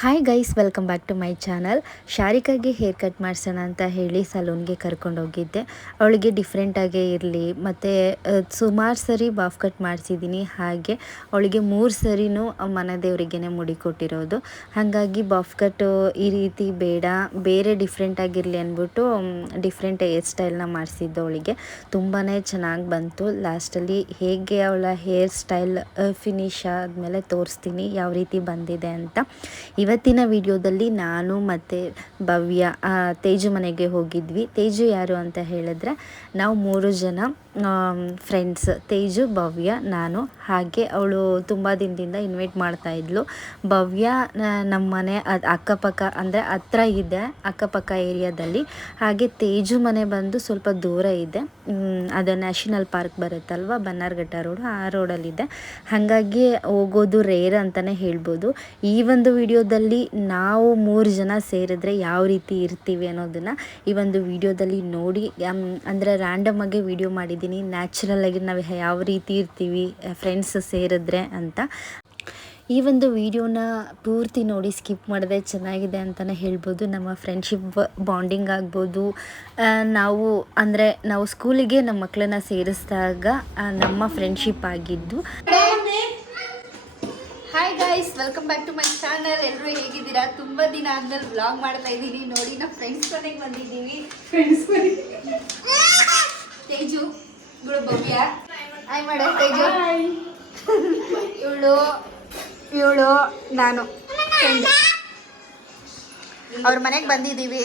Hi guys, welcome back to my channel. ಶಾರಿಕಾಗೆ haircut ಮಾಡಿಸೋಣ ಅಂತ ಹೇಳಿ ಸಲೂನ್ಗೆ ಕರ್ಕೊಂಡೋಗಿದ್ದೆ. ಅವಳಿಗೆ ಡಿಫ್ರೆಂಟಾಗೇ ಇರಲಿ, ಮತ್ತು ಸುಮಾರು ಸರಿ ಬಾಫ್ ಕಟ್ ಮಾಡಿಸಿದ್ದೀನಿ. ಹಾಗೆ ಅವಳಿಗೆ 3 ಸರಿನೂ ಮನೆ ದೇವರಿಗೇ ಮುಡಿ ಕೊಟ್ಟಿರೋದು. ಹಾಗಾಗಿ ಬಾಫ್ ಕಟ್ಟು ಈ ರೀತಿ ಬೇಡ, ಬೇರೆ ಡಿಫ್ರೆಂಟಾಗಿರಲಿ ಅಂದ್ಬಿಟ್ಟು ಡಿಫ್ರೆಂಟ್ ಹೇರ್ ಸ್ಟೈಲ್ನ ಮಾಡಿಸಿದ್ದು. ಅವಳಿಗೆ ತುಂಬಾ ಚೆನ್ನಾಗಿ ಬಂತು. ಲಾಸ್ಟಲ್ಲಿ ಹೇಗೆ ಅವಳ ಹೇರ್ ಸ್ಟೈಲ್ ಫಿನಿಶ್ ಆದಮೇಲೆ ತೋರಿಸ್ತೀನಿ ಯಾವ ರೀತಿ ಬಂದಿದೆ ಅಂತ. ಇವತ್ತಿನ ವಿಡಿಯೋದಲ್ಲಿ ನಾನು ಮತ್ತು ಭವ್ಯ ತೇಜು ಮನೆಗೆ ಹೋಗಿದ್ವಿ. ತೇಜು ಯಾರು ಅಂತ ಹೇಳಿದ್ರೆ, ನಾವು 3 ಜನ ಫ್ರೆಂಡ್ಸ್, ತೇಜು, ಭವ್ಯ, ನಾನು. ಹಾಗೆ ಅವಳು ತುಂಬ ದಿನದಿಂದ ಇನ್ವೈಟ್ ಮಾಡ್ತಾಯಿದ್ಲು. ಭವ್ಯ ನಮ್ಮ ಮನೆ ಅಕ್ಕಪಕ್ಕ ಅಂದರೆ ಹತ್ರ ಇದೆ, ಅಕ್ಕಪಕ್ಕ ಏರಿಯಾದಲ್ಲಿ. ಹಾಗೆ ತೇಜು ಮನೆ ಬಂದು ಸ್ವಲ್ಪ ದೂರ ಇದೆ. ಅದು ನ್ಯಾಷನಲ್ ಪಾರ್ಕ್ ಬರುತ್ತಲ್ವ, ಬನ್ನಾರ್ಘಟ್ಟ ರೋಡು, ಆ ರೋಡಲ್ಲಿದೆ. ಹಾಗಾಗಿ ಹೋಗೋದು ರೇರ್ ಅಂತಲೇ ಹೇಳ್ಬೋದು. ಈ ಒಂದು ವಿಡಿಯೋದಲ್ಲಿ ನಾವು 3 ಜನ ಸೇರಿದ್ರೆ ಯಾವ ರೀತಿ ಇರ್ತೀವಿ ಅನ್ನೋದನ್ನು ಈ ಒಂದು ವಿಡಿಯೋದಲ್ಲಿ ನೋಡಿ. ಅಂದರೆ ರ್ಯಾಂಡಮ್ ಆಗಿ ವಿಡಿಯೋ ಮಾಡಿದ್ದೀನಿ, ನ್ಯಾಚುರಲ್ ಆಗಿ ನಾವು ಯಾವ ರೀತಿ ಇರ್ತೀವಿ ಫ್ರೆಂಡ್ಸ್ ಸೇರಿದ್ರೆ ಅಂತ. ಈ ಒಂದು ವಿಡಿಯೋನ ಪೂರ್ತಿ ನೋಡಿ, ಸ್ಕಿಪ್ ಮಾಡಿದೆ ಚೆನ್ನಾಗಿದೆ ಅಂತಲೇ ಹೇಳ್ಬೋದು. ನಮ್ಮ ಫ್ರೆಂಡ್ಶಿಪ್ ಬಾಂಡಿಂಗ್ ಆಗ್ಬೋದು. ನಾವು ಸ್ಕೂಲಿಗೆ ನಮ್ಮ ಮಕ್ಕಳನ್ನ ಸೇರಿಸಿದಾಗ ನಮ್ಮ ಫ್ರೆಂಡ್ಶಿಪ್ ಆಗಿದ್ದು. Hi guys, welcome back to my channel. ಎಲ್ಲರೂ ಹೇಗಿದ್ದೀರಾ? ತುಂಬ ದಿನ ಆದ್ಮೇಲೆ ವ್ಲಾಗ್ ಮಾಡ್ತಾ ಇದ್ದೀನಿ. ನೋಡಿ, ನಾವು ಫ್ರೆಂಡ್ಸ್ ಮನೆಗೆ ಬಂದಿದ್ದೀವಿ. ತೇಜು, ಇವಳು ಭವ್ಯ. ಹಾಯ್ ಮಾಡ ತೇಜು. ಇವಳು ನಾನು ಫ್ರೆಂಡ್. ಅವ್ರ ಮನೆಗೆ ಬಂದಿದ್ದೀವಿ.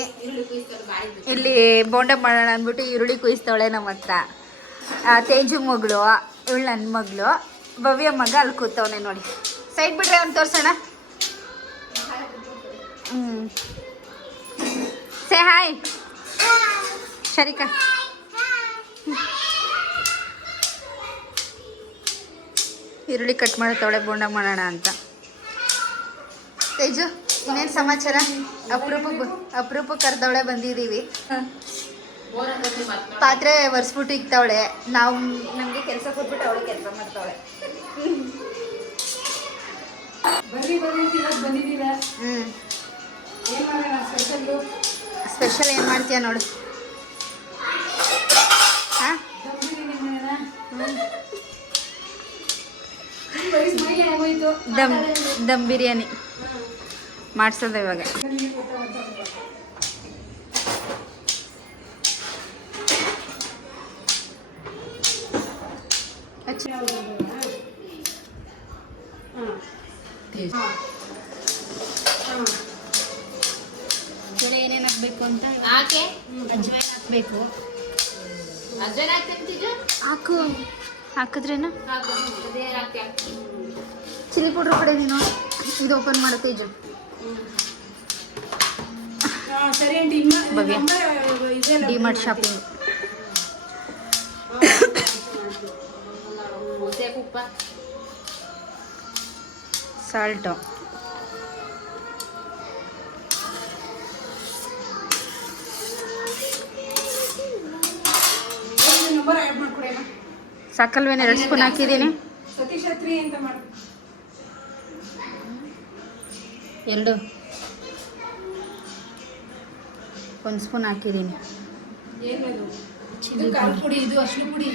ಇಲ್ಲಿ ಬೋಂಡ ಮಾಡೋಣ ಅಂದ್ಬಿಟ್ಟು ಈರುಳ್ಳಿ ಕುಯಿಸ್ತವಳೆ ನಮ್ಮ ಹತ್ರ. ತೇಜು ಮಗಳು, ಇವಳು ನನ್ನ ಮಗಳು. ಭವ್ಯ ಮಗ ಅಲ್ಲಿ ಕೂತವನೆ ನೋಡಿ. ಸೈಡ್ ಬಿಡ್ರೆ ಅವ್ನು ತೋರ್ಸೋಣ. Say hi ಶರಿಕಾ. ಈರುಳ್ಳಿ ಕಟ್ ಮಾಡ್ತಾವಳೆ ಬೋಂಡ ಮಾಡೋಣ ಅಂತ. ತೇಜು, ಇನ್ನೇನು ಸಮಾಚಾರ? ಅಪರೂಪ ಕರೆದವಳೆ ಬಂದಿದ್ದೀವಿ. ಪಾತ್ರೆ ಒರೆಸ್ಬಿಟ್ಟು ಇಕ್ತಾವಳೆ. ನಮಗೆ ಕೆಲಸ ಕೊಟ್ಬಿಟ್ಟು ಅವಳೆ ಕೆಲಸ ಮಾಡ್ತಾವಳೆ. ಸ್ಪೆಷಲ್ ಏನು ಮಾಡ್ತೀಯ ನೋಡು. ಹಾಂ, ದಮ್ ಬಿರಿಯಾನಿ ಮಾಡಿಸೋದು ಇವಾಗ. ಏನೇನು ಹಾಕ್ಬೇಕು ಅಂತ ಹಾಕಿ. ಅಜ್ವೈನ್ ಹಾಕಬೇಕು. ಹಾಕು, ಹಾಕಿದ್ರೇನು ಚಿಲ್ಲಿ ಪೌಡ್ರ್ ಕಡೆ ನೀನು ಇದು ಓಪನ್ ಮಾಡು ತೇಜು. ಭವ್ಯ ಡಿಮಾರ್ಟ್ ಶಾಪಿಂಗ್. ಸಾಲ್ಟು, ಸಾಕಲ್ವೇನು? 2 ಸ್ಪೂನ್ ಹಾಕಿದ್ದೀನಿ. 2 1 ಸ್ಪೂನ್ ಹಾಕಿದ್ದೀನಿ. ಪುಡಿ, ಇದು ಅರಿಶಿನ ಪುಡಿ,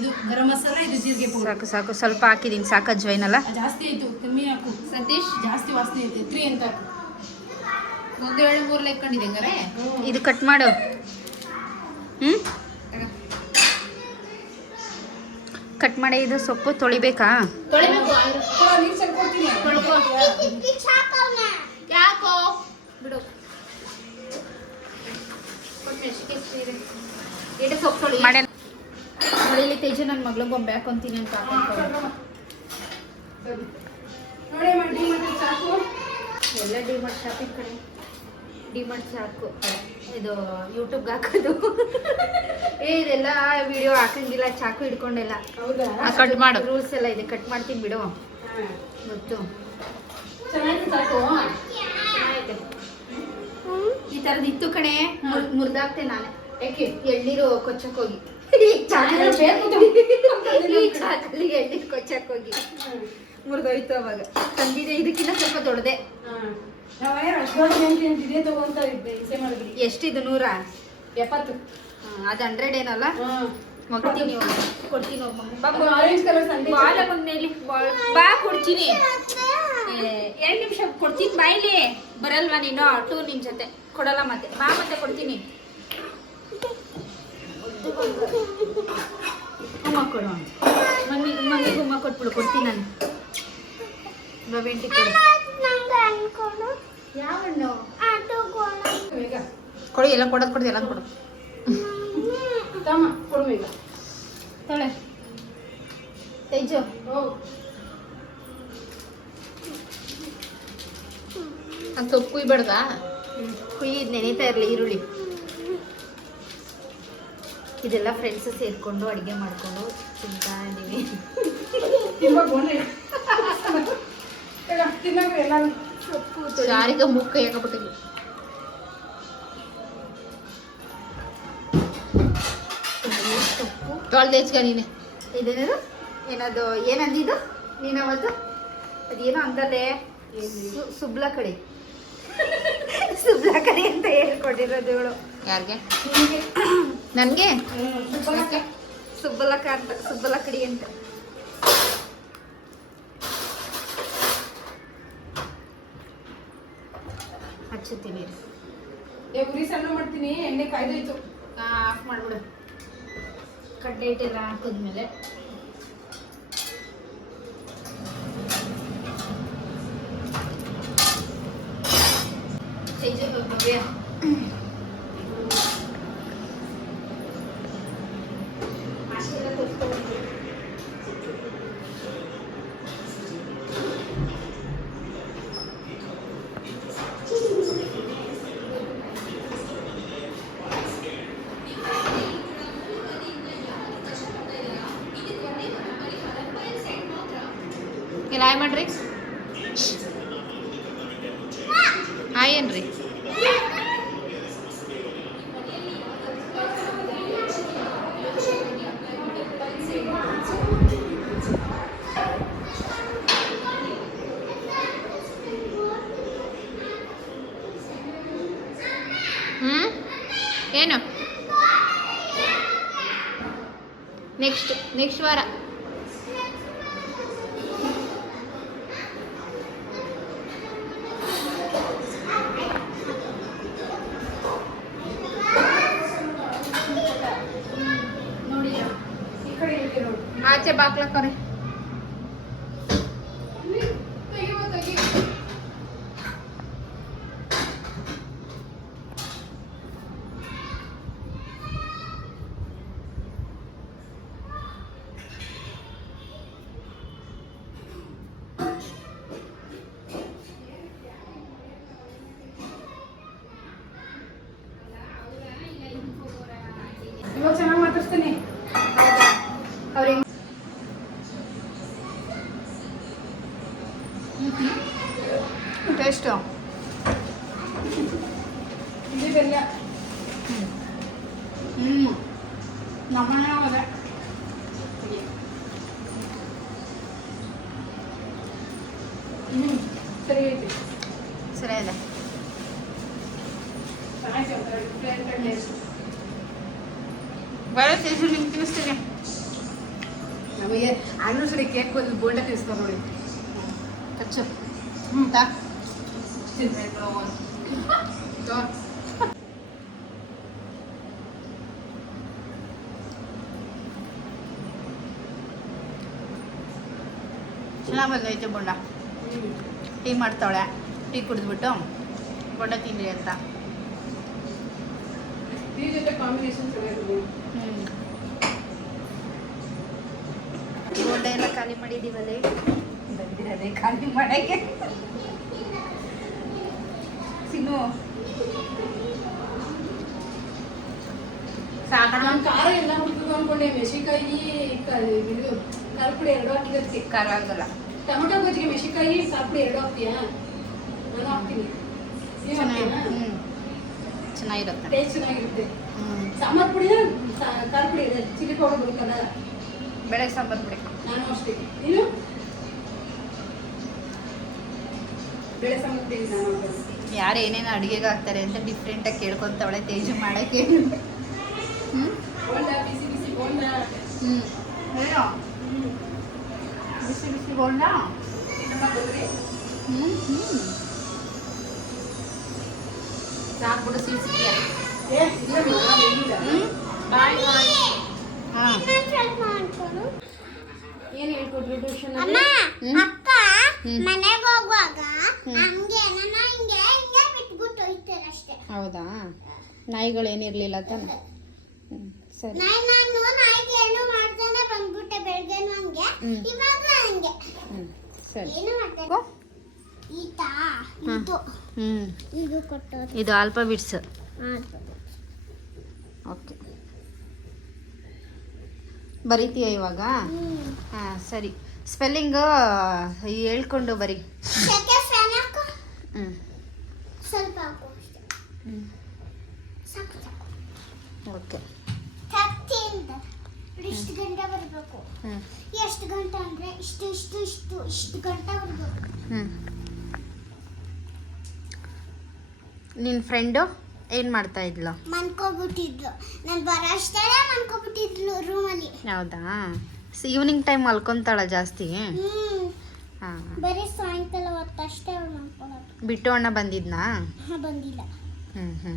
ಇದು ಗರಂ ಮಸಾಲ, ಇದು ಜೀರಿಗೆ ಪುಡಿ. ಸಾಕು ಸ್ವಲ್ಪ ಹಾಕಿದ್ದೀನಿ. ಸಾಕು ಅಜ್ವೈನ್ ಅಲ್ಲ? ಜಾಸ್ತಿ ಆಯ್ತು, ಕಮ್ಮಿ ಹಾಕು ಸತೀಶ್. ಜಾಸ್ತಿ ವಾಸನೆ ಐತೆ. 3 ಅಂತ ಹಾಕು. 1 2 3 ಲೆಕ್ಕೊಂಡಿದೆ ಹಂಗಾರೆ. ಇದು ಕಟ್ ಮಾಡು. ಕಟ್ ಮಾಡಿ. ಇದು ಸೊಪ್ಪು ತೊಳಿಬೇಕಾ? ತೊಳಿಬೇಕು. ನೀರು ಸ್ವಲ್ಪ ಕೊಡ್ತೀನಿ. ಯಾಕೋ ಬಿಡು. ಸೊಪ್ಪು ತೊಳಿ ಮಾಡಿ. ನೋಡಿ, ತೇಜು ನನ್ನ ಮಗಳು ಗೊಂಬೆ ಹಾಕೊಂತೀನಿ ಅಂತ ಎಲ್ಲ ಡಿಮಾರ್ಟ್ ಶಾಪಿಂಗ್ ಕಡೆ. ಡಿಮಾರ್ಟ್ ಸಾಕು. ಇದು ಯೂಟ್ಯೂಬ್ಗೆ ಹಾಕೋದು. ಇದೆಲ್ಲ ವಿಡಿಯೋ ಹಾಕಂಗಿಲ್ಲ, ಚಾಕು ಹಿಡ್ಕೊಂಡೆಲ್ಲ. ಕಟ್ ಮಾಡು. ರೂಲ್ಸ್ ಎಲ್ಲ ಇದೆ. ಕಟ್ ಮಾಡ್ತೀನಿ ಬಿಡು. ಗೊತ್ತು. ಈ ಥರದ್ದು ಇತ್ತು ಕಣೆ, ಮುರಿದಾಕ್ತೆ ನಾನೇ. ಯಾಕೆ? ಎಳ್ನೀರು ಕೊಚ್ಚಕ್ಕೆ ಹೋಗಿ ಈ ಚಾಕಲ್ಲಿ ಎಳ್ನೀರು ಕೊಚ್ಚಕ್ಕೆ ಹೋಗಿ ಮುರಿದೋಯ್ತು ಅವಾಗ ತಂದಿದೆ. ಇದಕ್ಕಿಂತ ಸ್ವಲ್ಪ ದೊಡ್ಡದೆ. ಎಷ್ಟಿದು 170? ಅದು 100 ಏನಲ್ಲ. ಕೊಡ್ತೀನಿ ಬಾ ಕೊಡ್ತೀನಿ. 2 ನಿಮಿಷ ಕೊಡ್ತೀನಿ ಬಾಯ್ಲಿ. ಬರಲ್ವಾ ನೀನು? 2 ನಿನ್ ಜೊತೆ ಕೊಡಲ್ಲ ಮತ್ತೆ. ಬಾ ಮತ್ತೆ ಕೊಡ್ತೀನಿ. ಉಮ್ಮ ಕೊಡು. ಮಮ್ಮಿಗೆ ಉಮ್ಮ ಕೊಟ್ಬಿಡು. ಕೊಡ್ತೀನಿ ನಾನು. ರವೆಂಟಿ ಕೊಡು. ಯಾವ ಹಣ್ಣು ಕೊಡು? ಎಲ್ಲ ಕೊಡೋದು ಎಲ್ಲ ಕೊಡು. ತೊಳೆ ತೇಜು. ಅದು ಸೊಪ್ಪು ಕುಯ್ಬಾರ್ದಾ? ಕುಯ್ಯಿದ್ ನೆನೀತಾ ಇರಲಿ ಈರುಳ್ಳಿ. ಇದೆಲ್ಲ ಫ್ರೆಂಡ್ಸ್ ಸೇರ್ಕೊಂಡು ಅಡುಗೆ ಮಾಡ್ಕೊಂಡು ತಿಂತಾ ಇದ್ದೀವಿ. ಶಾರಿಗ ಮುಖ ಯಾಕಬಿಟ್ಟಿದ್ವಿ. ತೊಳ್ದೇಚ್ಕ ನೀನೆ. ಇದೇನದು? ಏನದು? ಏನಂದಿದ್ದು ನೀನವತ್ತು? ಅದೇನೋ ಅಂದಲ್ಲೇ ಸುಬ್ಲ ಕಡೆ. ಸುಬ್ಲ ಕಡೆ ಅಂತ ಹೇಳ್ಕೊಟ್ಟಿರೋದು ಇವಳು. ಯಾರಿಗೆ? ನನಗೆ. ಸುಬ್ಬಲಕ್ಕ ಅಂತ. ಸುಬ್ಬಲ ಕಡಿ ಅಂತ. ಹಚ್ಚುತ್ತೀನಿ. ಉರಿ ಸಣ್ಣ ಮಾಡ್ತೀನಿ. ಎಣ್ಣೆ ಕಾಯ್ದೋಯ್ತು. ಆಫ್ ಮಾಡ್ಬಿಡು. ಕಡ್ಲೆ ಹಿಟ್ಟೆಲ್ಲ ಹಾಕಿದ್ಮೇಲೆ ಎಲ್ಲ ಹಾಯ್ ಮಾಡ್ರಿ. ಹಾಯ್ ಏನ್ರಿ? ಏನು ನೆಕ್ಸ್ಟ್ ವಾರ? ಆಚೆ ಬಾಕ್ಲಕ್ಕವ್ರೆ. ಇವಾಗ ಚೆನ್ನಾಗಿ ಮಾತಾಡ್ತೀನಿ. ಅವ್ರಿಗೆ ಟೇಸ್ಟು ಇದೆಲ್ಲ ನಮ್ಮನೆ ಅದೇ ಸರಿ ಐತಿ. ಸರಿ ಇದೆ. ಚೆನ್ನಾಗಿ ಒಂಥರ ಡಿಫ್ರೆಂಟ್ ಟೇಸ್ಟ್. ಬರೋ ಟೇಸ್ಟು ನಿಮ್ಗೆ ತಿನ್ನಿಸ್ತೀನಿ. ನಮಗೆ ಆನಿವರ್ಸರಿ ಕೇಕ್ ಒಂದು ಬೋಂಡ ತಿನ್ನಿಸ್ತಾರೆ ನೋಡಿ. ಹಚ್ಚು. ತಾ ಚೆನ್ನಾಗಿ ಬಂದೈತೆ ಬೋಂಡ. ಟೀ ಮಾಡ್ತಾವಳೆ. ಟೀ ಕುಡಿದ್ಬಿಟ್ಟು ಬೋಂಡ ತಿನ್ನಿ ಅಂತ. ಟೀ ಜೊತೆ ಕಾಂಬಿನೇಷನ್ ಚೆನ್ನಾಗಿರ್ಬೋದು. ಬೋಂಡ ಎಲ್ಲ ಖಾಲಿ ಮಾಡಿದ್ದೀವಲ್ಲೇ. ಬಂದಿರೋದೇ ಖಾಲಿ ಮಾಡಕ್ಕೆ. ಸಿನ್ನು ಸಾಕ. ನಾನು ಖಾರ ಎಲ್ಲ ಹುಡುಗ ಅನ್ಕೊಂಡೆ. ಮೆಣಸಿನ್ಕಾಯಿ ಇದು ಖಾರ ಪುಡಿ 2 ಹಾಕಿದ್ರೆ ಖಾರ ಆಗಲ್ಲ. ಟೊಮೊಟೊ ಗೊಜ್ಜಿಗೆ ಮೆಣಸಿನ್ಕಾಯಿ ಖಾರ ಪುಡಿ 2 ಹಾಕ್ತೀಯಾ? ನಾನು ಹಾಕ್ತೀನಿ. ನೀವು ಹಾಕ್ತೀಯಾ? ಚೆನ್ನಾಗಿರುತ್ತೆ. ಟೇಸ್ಟ್ ಚೆನ್ನಾಗಿರುತ್ತೆ. ಸಾಂಬಾರು ಪುಡಿ ಖಾರ ಪುಡಿ ಇದೆ. ಚಿಲ್ಲಿ ಪೌಡರ್ ಬರುತ್ತಲ್ಲ. ಬೆಳೆ ಸಾಂಬಾರು ಪುಡಿ. ನಾನು ಅಷ್ಟೇ. ನೀನು ಬೇಳೆ ಸಾಂಬಾರು ತೇಜ ಮಾಡ್ಬೋದು. ಯಾರು ಏನೇನು ಅಡುಗೆಗೆ ಹಾಕ್ತಾರೆ ಅಂತ ಡಿಫ್ರೆಂಟಾಗಿ ಕೇಳ್ಕೊತಾವಳೆ ತೇಜು ಮಾಡೋಕ್ಕೆ. ಬೋಂಡ ಬಿಸಿ ಬಿಸಿ ಬೋಂಡ. ಹೇಳೋ ಬಿಸಿ ಬಿಸಿ ಬೋಂಡ. ನಮ್ಮ ಬಂದ್ರೆ ಸಾಕ್ಬಿಡು ಸಿಕ್ಕಿಯ. ಇಲ್ಲಮ್ಮ ಬೆಳ್ಳಿಲ್ಲ. ಬಾಯ್ ಬಾಯ್. ಹಾಂ ಏನು ಹೇಳ್ಕೊಟ್ರು ಟ್ಯೂಷನ್ ಅಪ್ಪ ಮನೆಗೆ ಹೋಗುವಾಗ ಹಂಗೆ ನನ್ನ ಹಿಂಗೆ ಹಿಂಗೆ ಬಿಟ್ಬಿಟ್ಟು ಹೋಯ್ತಾರೆ ಅಷ್ಟೇ. ಹೌದಾ, ನಾಯಿಗಳೇನಿರಲಿಲ್ಲ ತಾನೆ? ಸರಿ. ನಾನು ನಾಯಿಗೆ ಏನು ಮಾಡ್ತಾನೆ ಬಂದ್ಬಿಟ್ಟೆ ಬೆಳಗ್ಗೆನು ಹಂಗೆ ಇವಾಗ ಹಂಗೆ ಸರಿ. ಏನು ಮಾಡ್ತಾರೆ ಈತ ಇದು ಇದು ಕೊಟ್ಟೋದು ಇದು ಆಲ್ಫಾಬಿಟ್ಸ್. ಓಕೆ, ಬರೀತೀಯ ಇವಾಗ? ಹಾಂ ಸರಿ. ಸ್ಪೆಲ್ಲಿಂಗ್ ಹೇಳ್ಕೊಂಡು ಬರಿ. ಸ್ವಲ್ಪ ಹಾಕು ಅಷ್ಟೇ. ಸಾಕು ಸಾಕು. ಓಕೆ. ಕತ್ತಿಂದ ಇಷ್ಟು ಗಂಟೆ ಬರಬೇಕು. ಹ್ಞೂ ಎಷ್ಟು ಗಂಟೆ ಅಂದರೆ ಇಷ್ಟು ಗಂಟೆ ಬರಬೇಕು. ನಿನ್ನ ಫ್ರೆಂಡು ಏನು ಮಾಡ್ತಾ ಇದ್ಲು? ಮನ್ಕೋಬಿಟ್ಟಿದ್ಲು. ನಾನು ಬರೋ ಅಷ್ಟೇ ಮನ್ಕೋಬಿಟ್ಟಿದ್ಲು ರೂಮಲ್ಲಿ. ಹೌದಾ, ಈವ್ನಿಂಗ್ ಟೈಮ್ ಮಲ್ಕೊತಾಳ ಜಾಸ್ತಿ? ಹಾಂ. ಬರೀ ಸಾಯಂಕಾಲ ಹೊತ್ತಷ್ಟೇ ಅವಳು ಮನ್ಕೊಳ್ಳೋದು. ಬಿಟ್ಟು ಅಣ್ಣ ಬಂದಿದ್ನಾ? ಹಾಂ ಬಂದಿಲ್ಲ. ಹ್ಞೂ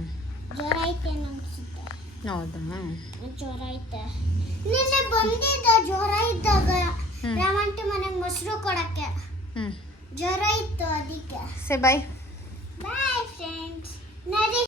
ಜ್ವರ ಐತೆ ಅನ್ಸುತ್ತೆ. ಹೌದಾ? ಜ್ವರ ಐತೆ. ನಿನ್ನೆ ಬಂದಿದ್ದ ಜ್ವರ ಇದ್ದಾಗ ರಾಮಂಟಿ ಮನೆಗೆ ಮೊಸರು ಕೊಡಕ್ಕೆ. ಜ್ವರ ಇತ್ತು ಅದಕ್ಕೆ. Say bye. Bye friends. ನಡಿ.